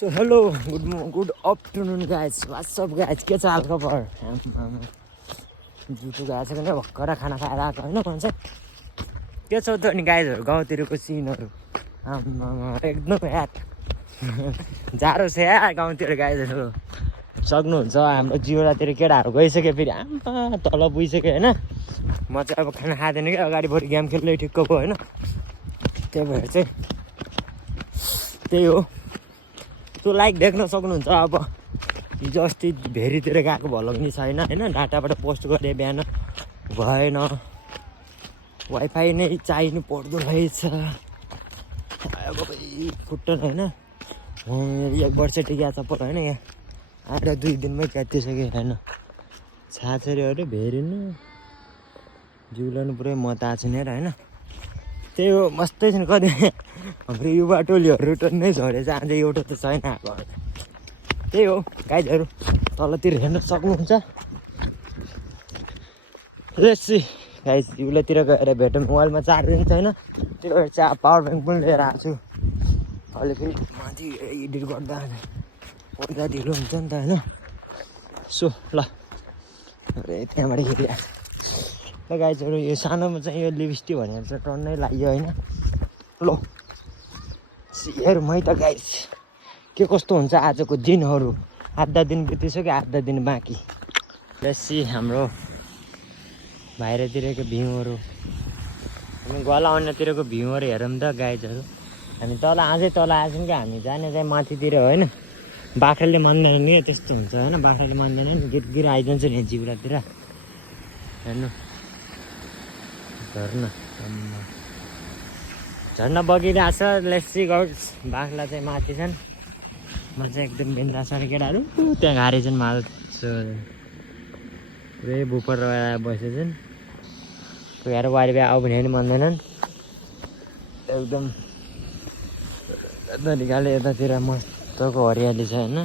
So hello good afternoon guys WhatsApp guys के छ हालखबर जुटो गएको छ भने भर्खर खाना खाएर आएको होइन भन्छ के छ त नि गाइजहरू गाउँतिरको सिनहरू एकदम याद जाडो छ यार गाउँतिर गाइजहरू सक्नुहुन्छ हाम्रो जिउरातिर केटाहरू गइसक्यो फेरि आमा तल पुगिसक्यो होइन म चाहिँ अब खाना खाँदैन कि अगाडि बढी गेम खेल्दै ठिक्कको होइन त्यही भएर चाहिँ त्यही हो त्यो लाइक देख्न सक्नुहुन्छ अब हिजो अस्ति भेरीतिर गएको भलो पनि छैन होइन डाटाबाट पोस्ट गरेँ बिहान भएन वाइफाई नै चाहिनु पर्दो रहेछ अब खुट्टन होइन एक वर्ष टिका चप्पल होइन यहाँ आएर 2 दिनमै काटिसक्यो होइन छाछेरीहरू भेरिनु जिउलाउनु पुरै म ताछिनेर होइन त्यही हो मस्तै छ कति हाम्रो युवा टोलीहरू नै झरेछ अझै एउटा त छैन अब त्यही हो गाइजहरू तलतिर हेर्न सक्नुहुन्छ रेसी गाइज युलातिर गएर भेटौँ मोबाइलमा चार्जिङ छैन त्यो भएर पावर ब्याङ्क पनि लिएर आएको छु अहिले फेरि माथि एडिट गर्दा पर्दा ढिलो हुन्छ नि त होइन सो ल त्यहाँबाट फेरि ल गाइजहरू यो सानोमा चाहिँ यो लिपस्टिक भनेर चाहिँ टन्नै लाग्यो होइन लो हेरौँ है त गाइज के कस्तो हुन्छ आजको दिनहरू आधा दिन बितिसक्यो आधा दिन बाँकी बेसी हाम्रो बाहिरतिरको भ्यूहरू हामी गला अन्यतिरको भ्यूहरू हेरौँ त गाइजहरू हामी तल अझै तल आएछौँ कि हामी जाने चाहिँ माथितिर होइन बाख्राले मान्दैन नि त्यस्तो हुन्छ होइन बाख्राले मान्दैन नि गिर आइजान्छ नि जिउरातिर हेर्नु झर्ना बगिरहेको छ लेट्सी गाउट्स बाख्रा चाहिँ माथि छन् म चाहिँ एकदम बिन्दा छ केटाहरू त्यहाँ घारी छन् माल पुरै बुपर बसेछन् गएर वारी बिहा आऊ भने पनि मान्दैनन् एकदम तरिकाले यतातिर मस्तको हरियाली छ होइन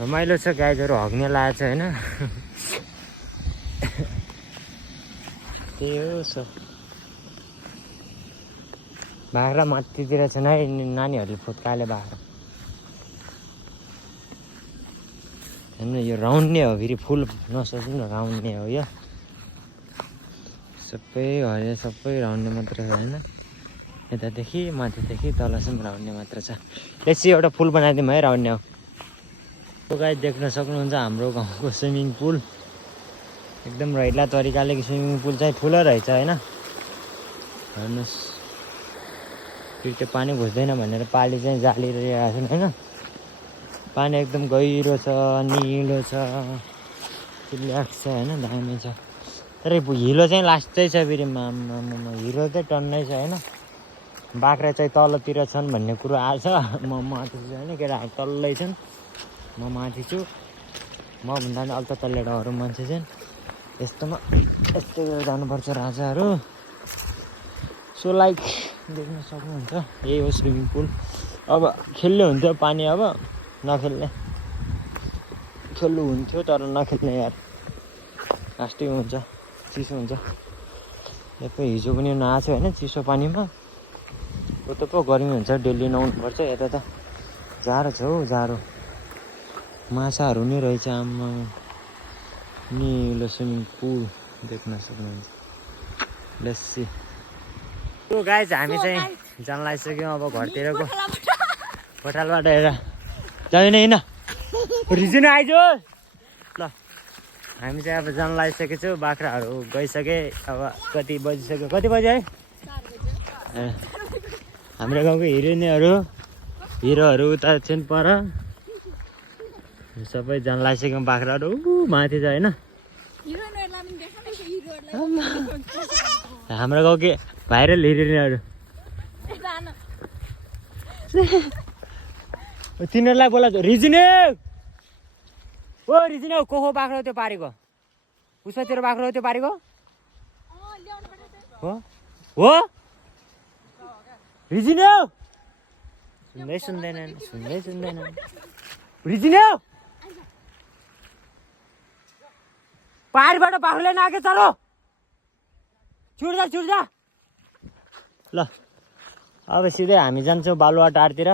रमाइलो छ गाइजहरू हग्ने लागेको छ होइन त्यही हो सो बाख्रा माथितिर छैन है नानीहरूले फुत्काले बाख्रा हेर्नु यो राउन्डने हो फेरि फुल नसोच्नु न राउन्डने हो यो सबै हरियो सबै राउन्डने मात्र छ होइन यतादेखि माथिदेखि तलसम्म राउन्डने मात्र छ त्यसै एउटा पुल बनाइदिउँ है राउन्डने हो त्यो गाई देख्न सक्नुहुन्छ हाम्रो गाउँको स्विमिङ पुल एकदम रहिला तरिकाले स्विमिङ पुल चाहिँ ठुलो रहेछ होइन हेर्नुहोस् फेरि त्यो पानी घुस्दैन भनेर पाली चाहिँ जाली ल्याएको छन् होइन पानी एकदम गहिरो छ निलो छ रिल्याक्स छ होइन दामी छ तर हिलो चाहिँ लास्टै छ फेरि हिलो चाहिँ टन्नै छ होइन बाख्रा चाहिँ तलतिर छन् भन्ने कुरो आएछ म माथि छु होइन केटाहरू तल्लै छन् म माथि छु म भन्दा पनि अल्त तल्लेर अरू मान्छे चाहिँ यस्तोमा यस्तै गरेर जानुपर्छ राजाहरू सो लाइक देख्न सक्नुहुन्छ यही हो स्विमिङ पुल अब खेल्ने हुन्थ्यो पानी अब नखेल्ने खेल्नु हुन्थ्यो तर नखेल्ने यार लास्टै हुन्छ चिसो हुन्छ यता हिजो पनि नआएको छ होइन चिसो पानीमा उता पो गर्मी हुन्छ डेली नुहाउनुपर्छ यता त जाडो छ हौ जाडो माछाहरू नै रहेछ आमा निलो स्विमिङ पुल देख्न सक्नुहुन्छ लेट्सी त्यो गाइज हामी चाहिँ जान लागिसक्यौँ अब घरतिरको कोठालबाट हेर जाँदैन होइन रिजन आइज ल हामी चाहिँ अब जान लागिसकेको छु बाख्राहरू गइसके अब कति बजिसक्यो कति बजी है हाम्रो गाउँको हिरोहरू उता चाहिँ पर सबै जान लागिसक्यौँ बाख्राहरू माथि छ होइन हाम्रो गाउँको भाइरल हिरोइनहरू तिनीहरूलाई बोला रिजिने ओ रिजिने को बाख्रा त्यो पारेको पुष्पतिर बाख्रा त्यो पारेको हो रिजिने सुन्दैन रिजिने पहाडबाट बाख्राले नाके चलो छुट्दा ल अब सिधै हामी जान्छौँ बालुवा टारतिर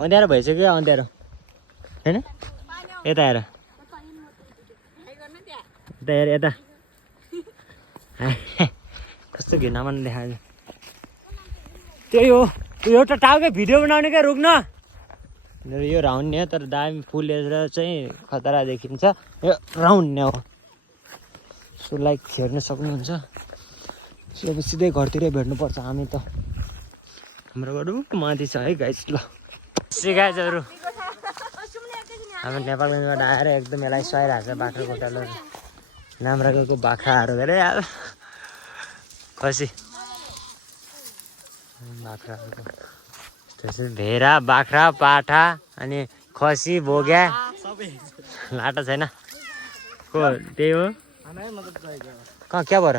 अँध्यारो भइसक्यो अँध्यारो होइन यता हेर यता हेर यता कस्तो घिनामान देखाएको त्यही हो त्यो एउटा टाउकै भिडियो बनाउने क्या रोक्न यो राउन्ड हो तर दामी फुलेर चाहिँ खतरा देखिन्छ यो राउन्ड हो सो लाइक हेर्न सक्नुहुन्छ अब सिधै घरतिरै भेट्नुपर्छ हामी त हाम्रो घर माथि छ है गाइस ल गाइजहरू हामी नेपालगञ्जबाट आएर एकदम यसलाई सुहाइरहेको छ बाख्राकोटाले नाम्राको बाख्राहरू धेरै अब खसी बाख्राहरूको त्यसरी भेरा बाख्रा पाठा अनि खसी भोग्या लाटा छैन को त्यही हो कहाँ क्या भएर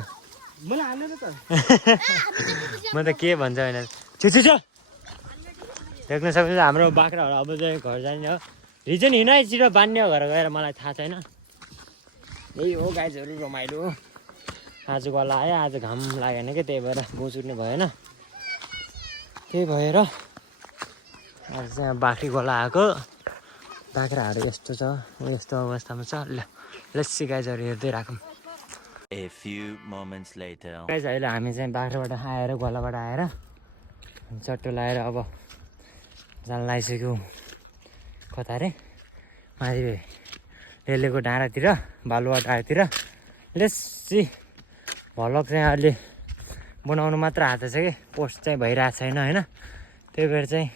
म त के भन्छ होइन छु देख्न सक्नुहुन्छ हाम्रो बाख्राहरू अब चाहिँ घर जाने हो रिजन हिँड है छिटो बान्ने हो घर गएर मलाई थाहा छैन यही हो गाइजहरू रमाइलो आज गला आयो आज घाम लागेन कि त्यही भएर बुझ्ने भएन त्यही भएर आज चाहिँ बाख्री गोला आएको बाख्राहरू यस्तो छ यस्तो अवस्थामा छ ल लस्सी गाइजहरू हेर्दै राखौँ A few moments later. Guys अहिले हामी चाहिँ बाख्राबाट आएर गोलाबाट आएर चट्टो लगाएर अब जाल लगाइसक्यौँ कता अरे माथि रेलीको डाँडातिर बालुवा डाँडातिर लस्सी भ्लग चाहिँ अहिले बनाउनु मात्र हात छ कि पोस्ट चाहिँ भइरहेको छैन होइन त्यही भएर चाहिँ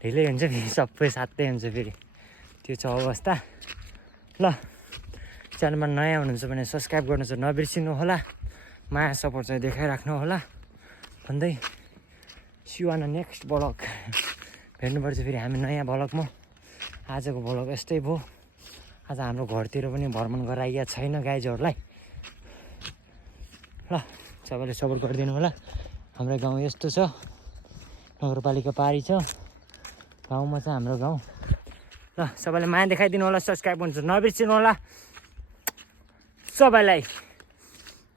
ढिलै हुन्छ फेरि सबै साथै हुन्छ फेरि त्यो छ अवस्था ल च्यानलमा नयाँ हुनुहुन्छ भने सब्सक्राइब गर्नु चाहिँ नबिर्सिनु होला माया सपोर्ट चाहिँ देखाइराख्नु होला भन्दै सिवान नेक्स्ट भ्लग भेट्नुपर्छ फेरि हामी नयाँ भ्लगमा आजको भ्लग यस्तै भयो आज हाम्रो घरतिर पनि भ्रमण गराइएको छैन गाइजहरूलाई ल सबैले सपोर्ट गरिदिनु होला हाम्रो गाउँ यस्तो छ नगरपालिका पारी छ गाउँमा छ हाम्रो गाउँ ल सबैले माया देखाइदिनु होला सब्सक्राइब गर्नु नबिर्सिनु होला सबैलाई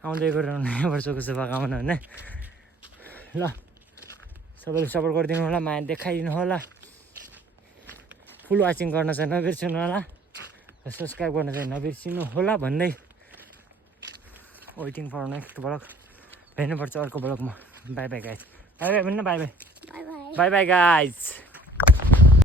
आउँदै गरेर नयाँ वर्षको शुभकामना होइन ल सबैले सपोर्ट गरिदिनु होला माया देखाइदिनु होला फुल वाचिङ गर्न चाहिँ नबिर्सिनु होला सब्सक्राइब गर्न चाहिँ नबिर्सिनु होला भन्दै वेटिङ फर नेक्स्ट ब्लग भेट्नुपर्छ अर्को ब्लगमा bye bye guys bye bye भन्नु bye bye bye bye guys